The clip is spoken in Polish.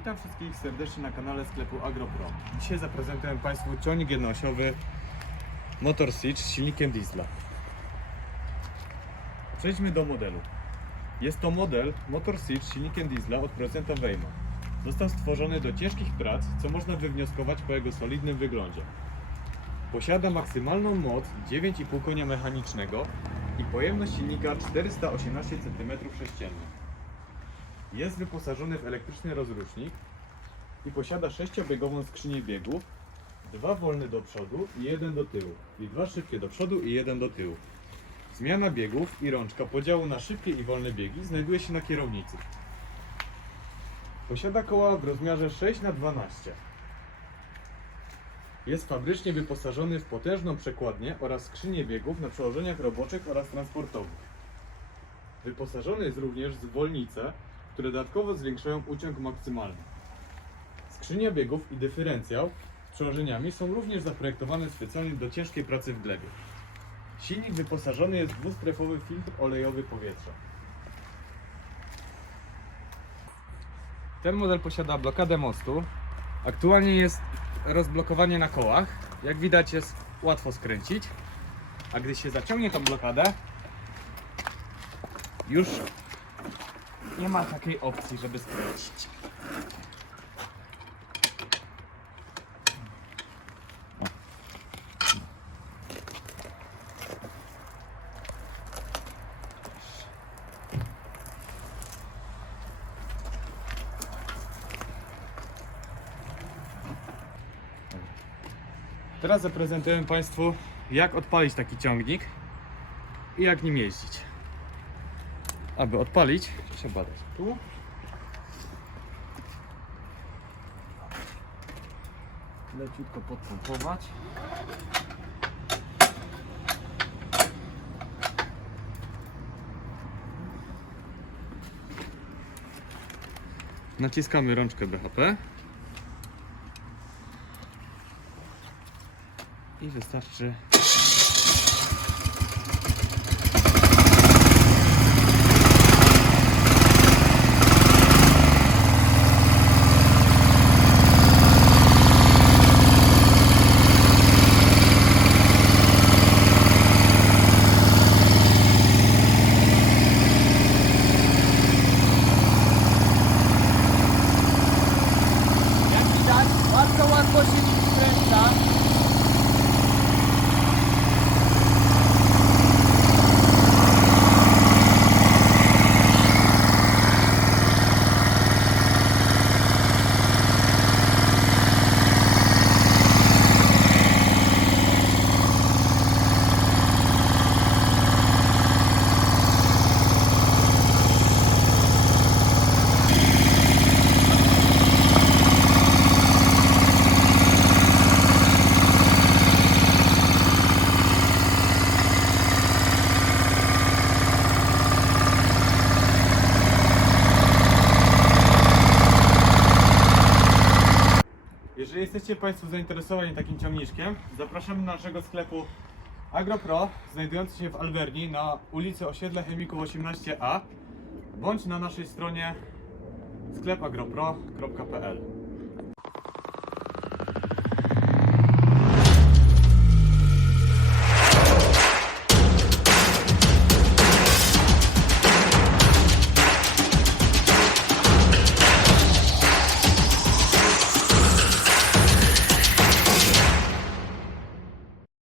Witam wszystkich serdecznie na kanale sklepu AgroPro. Dzisiaj zaprezentuję Państwu ciągnik jednoosiowy Motor Siege z silnikiem diesla. Przejdźmy do modelu. Jest to model Motor Siege z silnikiem diesla od producenta Wejma. Został stworzony do ciężkich prac, co można wywnioskować po jego solidnym wyglądzie. Posiada maksymalną moc 9,5 konia mechanicznego i pojemność silnika 418 cm3. Jest wyposażony w elektryczny rozrusznik i posiada sześciobiegową skrzynię biegów, dwa wolne do przodu i jeden do tyłu, i dwa szybkie do przodu i jeden do tyłu. Zmiana biegów i rączka podziału na szybkie i wolne biegi znajduje się na kierownicy. Posiada koła w rozmiarze 6 na 12 Jest fabrycznie wyposażony w potężną przekładnię oraz skrzynię biegów na przełożeniach roboczych oraz transportowych. Wyposażony jest również w zwolnice, które dodatkowo zwiększają uciąg maksymalny. Skrzynia biegów i dyferencjał z przełożeniami są również zaprojektowane specjalnie do ciężkiej pracy w glebie. Silnik wyposażony jest w dwustrefowy filtr olejowy powietrza. Ten model posiada blokadę mostu. Aktualnie jest rozblokowanie na kołach. Jak widać jest łatwo skręcić. A gdy się zaciągnie tą blokadę, już nie ma takiej opcji, żeby skręcić. Teraz zaprezentuję Państwu, jak odpalić taki ciągnik i jak nim jeździć. Aby odpalić, trzeba dać tu. Leciutko podpompować. Naciskamy rączkę BHP. I wystarczy Jak widać, bardzo łatwo się nim jesteście Państwo zainteresowani takim ciągniczkiem, zapraszamy do naszego sklepu AgroPro, znajdujący się w Alberni na ulicy Osiedle Chemików 18A bądź na naszej stronie sklepagropro.pl